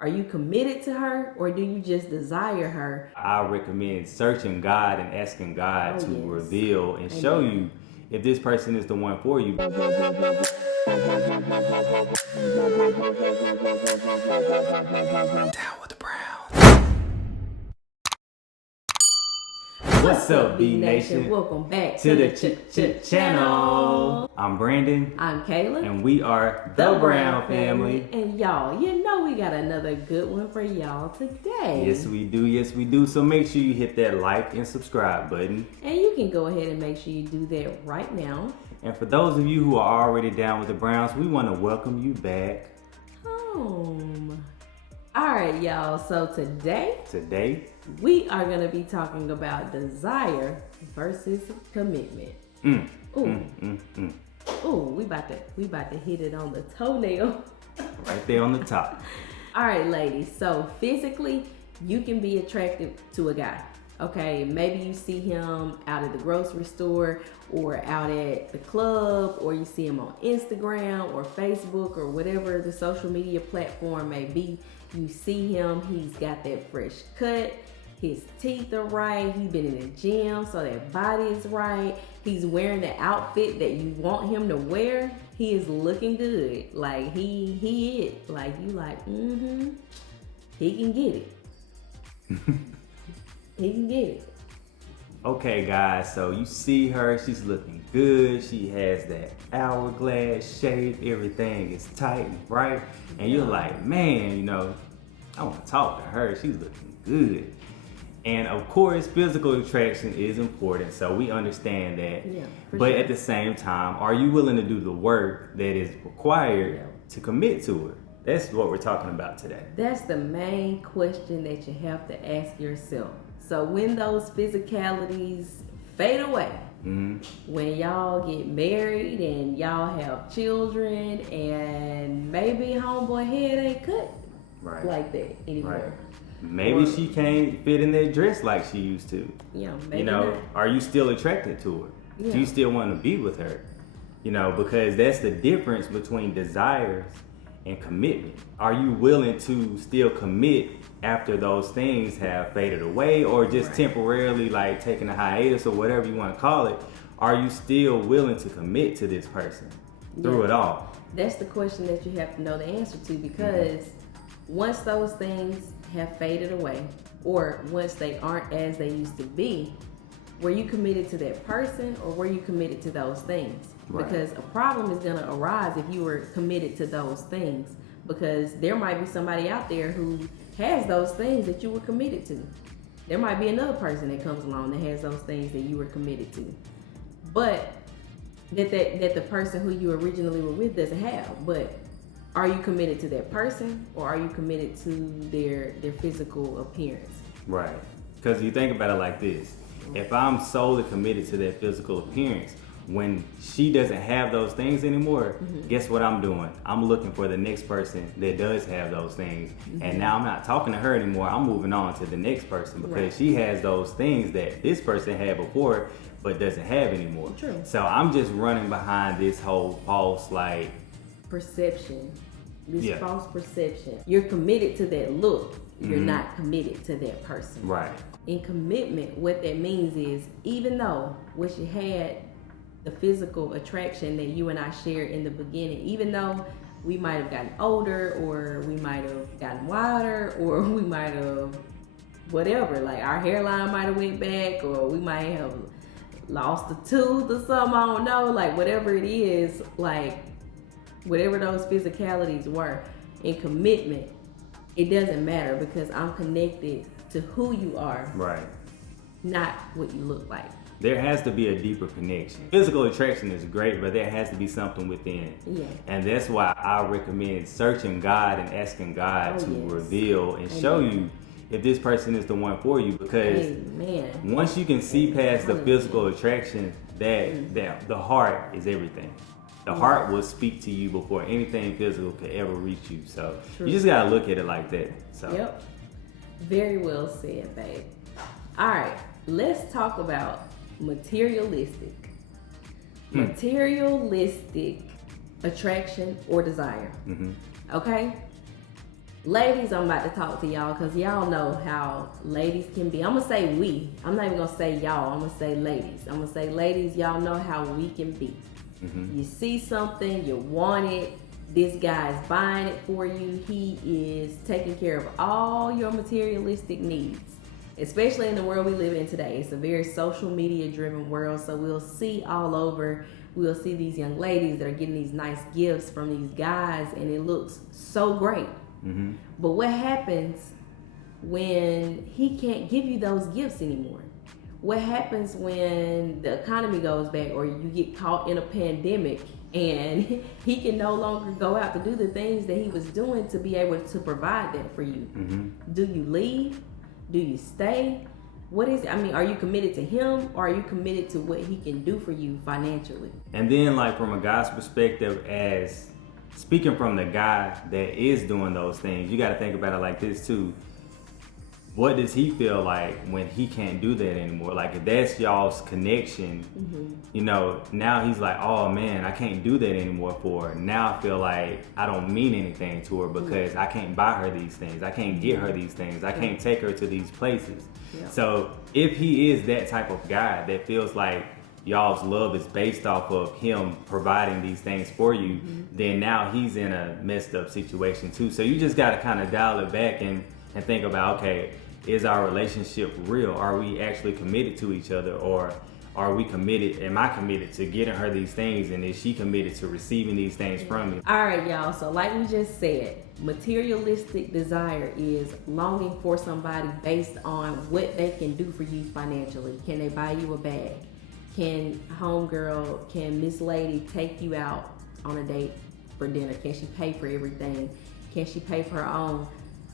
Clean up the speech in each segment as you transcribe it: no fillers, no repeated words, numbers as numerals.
Are you committed to her or do you just desire her? I recommend searching God and asking God Oh, to yes. reveal and show you if this person is the one for you. Down with the Browns. What's up, B Nation? Welcome back to the channel. I'm Brandon. I'm Kayla. And we are the Brown family. And y'all, you know we got another good one for y'all today. Yes, we do. Yes, we do. So make sure you hit that like and subscribe button. And you can go ahead and make sure you do that right now. And for those of you who are already down with the Browns, we want to welcome you back home. All right, y'all. So today we are going to be talking about desire versus commitment. Ooh, we about to hit it on the toenail. Right there on the top. All right, ladies. So physically, you can be attracted to a guy. Okay, maybe you see him out at the grocery store or out at the club, or you see him on Instagram or Facebook or whatever the social media platform may be. You see him, he's got that fresh cut, his teeth are right, he's been in the gym, so that body is right. He's wearing the outfit that you want him to wear. He is looking good. Like he is. Like you like, he can get it. He can get it. Okay, guys, so you see her, she's looking good. She has that hourglass shape, everything is tight, right? And you're like, man, you know, I want to talk to her. She's looking good. And of course, physical attraction is important, so we understand that. Yeah, but sure. At the same time, are you willing to do the work that is required to commit to her? That's what we're talking about today. That's the main question that you have to ask yourself. So when those physicalities fade away, when y'all get married and y'all have children and maybe homeboy head ain't cut like that anymore. Right. Maybe she can't fit in that dress like she used to. Yeah, maybe you know, not. Are you still attracted to her? Yeah. Do you still want to be with her? You know, because that's the difference between desires and commitment. Are you willing to still commit after those things have faded away, or just temporarily like taking a hiatus or whatever you want to call it? Are you still willing to commit to this person through it all? That's the question that you have to know the answer to, because once those things have faded away, or once they aren't as they used to be, were you committed to that person or were you committed to those things? Because a problem is going to arise if you were committed to those things, because there might be somebody out there who has those things that you were committed to. There might be another person that comes along that has those things that you were committed to, but that the person who you originally were with doesn't have. But are you committed to that person, or are you committed to their physical appearance? Right. Because you think about it like this. If I'm solely committed to that physical appearance, when she doesn't have those things anymore, guess what I'm doing? I'm looking for the next person that does have those things. And now I'm not talking to her anymore. I'm moving on to the next person because she has those things that this person had before but doesn't have anymore. True. So I'm just running behind this whole false perception. This false perception. You're committed to that look. You're not committed to that person. Right. In commitment, what that means is, even though what you had, the physical attraction that you and I shared in the beginning, even though we might have gotten older, or we might have gotten wider, or we might have whatever, like our hairline might have went back, or we might have lost a tooth or something, I don't know, like whatever it is, like whatever those physicalities were, in commitment, it doesn't matter, because I'm connected to who you are, not what you look like. There has to be a deeper connection. Physical attraction is great, but there has to be something within. Yeah. And that's why I recommend searching God and asking God to reveal and show you if this person is the one for you. Because once you can see past the physical attraction, that the heart is everything. The heart will speak to you before anything physical could ever reach you. So you just gotta look at it like that. So. Yep. Very well said, babe. All right, let's talk about materialistic attraction or desire. Okay, Ladies, I'm about to talk to y'all because y'all know how ladies can be. I'm gonna say we. I'm not even gonna say y'all. I'm gonna say ladies. I'm gonna say ladies, y'all know how we can be. You see something, you want it. This guy's buying it for you. He is taking care of all your materialistic needs. Especially in the world we live in today. It's a very social media driven world. So we'll see all over. We'll see these young ladies that are getting these nice gifts from these guys, and it looks so great. But what happens when he can't give you those gifts anymore? What happens when the economy goes back, or you get caught in a pandemic and he can no longer go out to do the things that he was doing to be able to provide that for you? Do you leave? Do you stay? What is it? I mean, are you committed to him, or are you committed to what he can do for you financially? And then, like, from a guy's perspective, as speaking from the guy that is doing those things, you got to think about it like this too. What does he feel like when he can't do that anymore? Like, if that's y'all's connection, you know, now he's like, oh man, I can't do that anymore for her. Now I feel like I don't mean anything to her because I can't buy her these things. I can't get her these things. I can't take her to these places. So if he is that type of guy that feels like y'all's love is based off of him providing these things for you, then now he's in a messed up situation too. So you just got to kind of dial it back and think about, okay, is our relationship real? Are we actually committed to each other, or are we committed? Am I committed to getting her these things, and is she committed to receiving these things from me? All right, y'all. So like we just said, materialistic desire is longing for somebody based on what they can do for you financially. Can they buy you a bag? Can homegirl, can Miss Lady take you out on a date for dinner? Can she pay for everything? Can she pay for her own?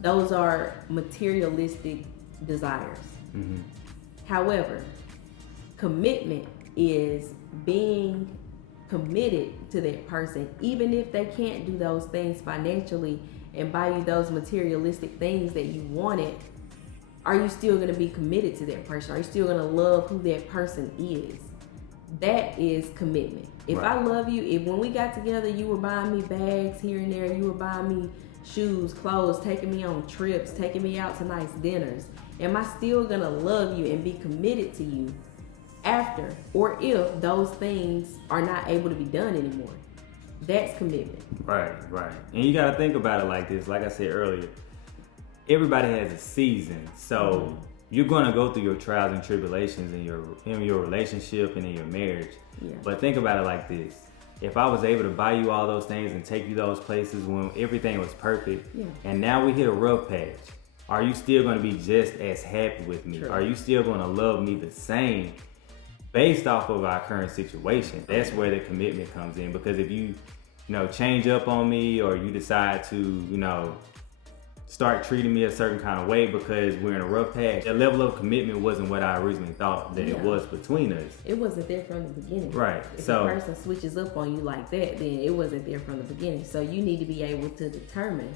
Those are materialistic desires. However, commitment is being committed to that person, even if they can't do those things financially and buy you those materialistic things that you wanted. Are you still going to be committed to that person? Are you still going to love who that person is? That is commitment. If I love you, if when we got together you were buying me bags here and there, you were buying me shoes, clothes, taking me on trips, taking me out to nice dinners, am I still gonna love you and be committed to you after, or if those things are not able to be done anymore? That's commitment. Right. And you got to think about it like this. Like I said earlier, everybody has a season. So you're going to go through your trials and tribulations in your relationship and in your marriage. But think about it like this. If I was able to buy you all those things and take you those places when everything was perfect, and now we hit a rough patch, are you still going to be just as happy with me? Are you still going to love me the same based off of our current situation? That's where the commitment comes in. Because if you change up on me, or you decide to, start treating me a certain kind of way because we're in a rough patch, the level of commitment wasn't what I originally thought that it was between us. It wasn't there from the beginning. Right. If a person switches up on you like that, then it wasn't there from the beginning. So you need to be able to determine,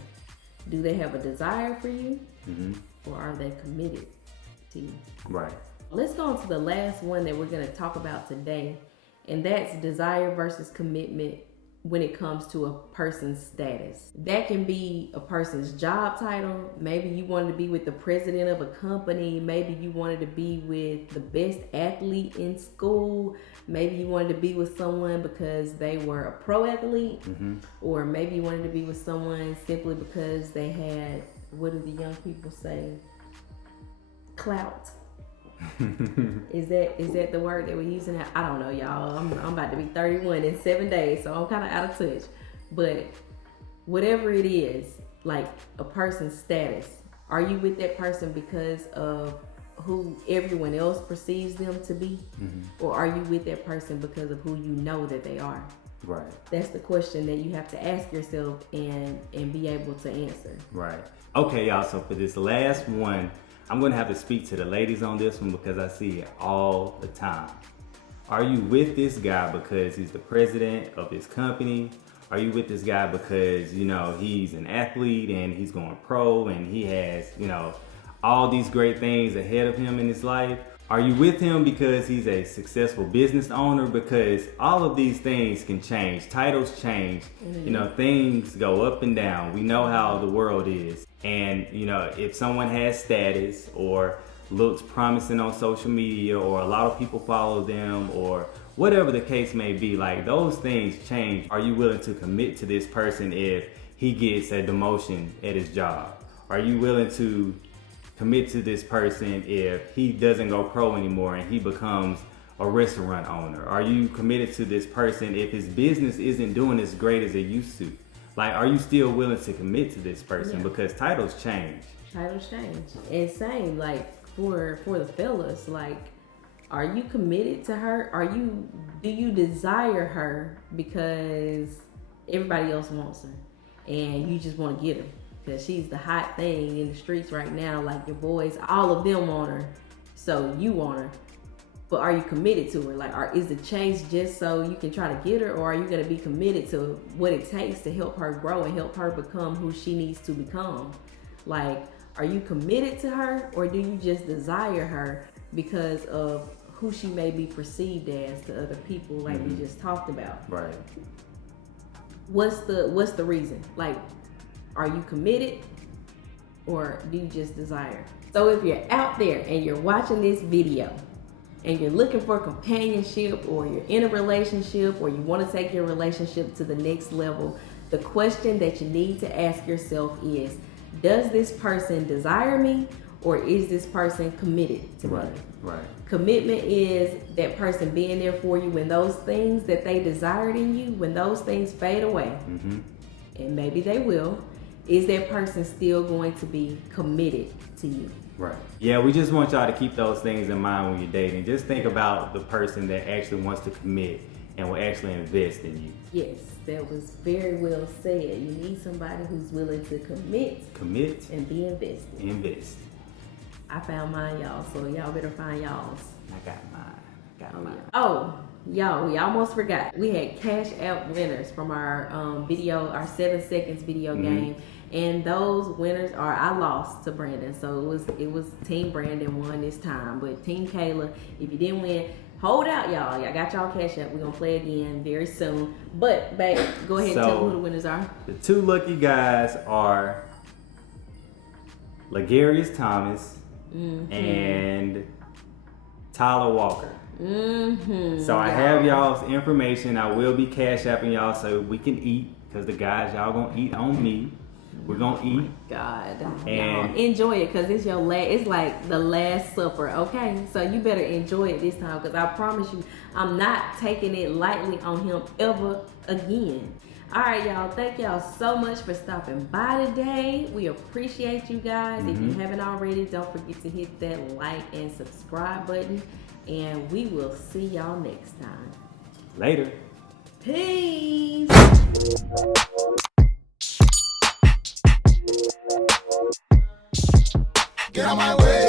do they have a desire for you, or are they committed to you? Right. Let's go on to the last one that we're going to talk about today, and that's desire versus commitment when it comes to a person's status. That can be a person's job title. Maybe you wanted to be with the president of a company. Maybe you wanted to be with the best athlete in school. Maybe you wanted to be with someone because they were a pro athlete. Or maybe you wanted to be with someone simply because they had, what do the young people say? Clout. Is that the word that we're using? I don't know, y'all. I'm about to be 31 in 7 days, so I'm kind of out of touch. But whatever it is, like a person's status, are you with that person because of who everyone else perceives them to be, or are you with that person because of who you know that they are? Right. That's the question that you have to ask yourself and be able to answer. Right. Okay, y'all. So for this last one, I'm going to have to speak to the ladies on this one because I see it all the time. Are you with this guy because he's the president of his company? Are you with this guy because, he's an athlete and he's going pro and he has, all these great things ahead of him in his life? Are you with him because he's a successful business owner? Because all of these things can change. Titles change. You know, things go up and down. We know how the world is. And, you know, if someone has status or looks promising on social media, or a lot of people follow them, or whatever the case may be, like, those things change. Are you willing to commit to this person if he gets a demotion at his job? Are you willing to commit to this person if he doesn't go pro anymore and he becomes a restaurant owner? Are you committed to this person if his business isn't doing as great as it used to? Like, are you still willing to commit to this person? Yeah. Because titles change. Titles change. And same, like, for the fellas, like, are you committed to her? Do you desire her because everybody else wants her and you just want to get her because she's the hot thing in the streets right now? Like, your boys, all of them want her, so you want her. But are you committed to her? Like, is the chase just so you can try to get her, or are you going to be committed to what it takes to help her grow and help her become who she needs to become? Like, are you committed to her, or do you just desire her because of who she may be perceived as to other people, like we just talked about? Right. What's the reason? Like, are you committed, or do you just desire? So if you're out there and you're watching this video and you're looking for companionship, or you're in a relationship, or you want to take your relationship to the next level, the question that you need to ask yourself is, does this person desire me, or is this person committed to me? Right. Commitment is that person being there for you when those things that they desired in you, when those things fade away, and maybe they will, is that person still going to be committed to you? Right. Yeah, we just want y'all to keep those things in mind when you're dating. Just think about the person that actually wants to commit and will actually invest in you. Yes, that was very well said. You need somebody who's willing to commit and be invested. Invest. I found mine, y'all, so y'all better find y'all's. I got mine. Oh, y'all, we almost forgot. We had Cash App winners from our video, our 7 seconds video game. And those winners are, I lost to Brandon. So it was Team Brandon won this time. But Team Kayla, if you didn't win, hold out, y'all. Y'all got y'all Cash App. We're going to play again very soon. But, babe, go ahead and tell them who the winners are. The 2 lucky guys are Legarius Thomas and Tyler Walker. So I have y'all's information. I will be Cash Apping y'all so we can eat, because the guys, y'all gonna eat on me. We're gonna eat. God, and y'all enjoy it, because it's it's like the last supper, okay? So you better enjoy it this time, because I promise you, I'm not taking it lightly on him ever again. All right, y'all. Thank y'all so much for stopping by today. We appreciate you guys. If you haven't already, don't forget to hit that like and subscribe button. And we will see y'all next time. Later. Peace. Get out my way.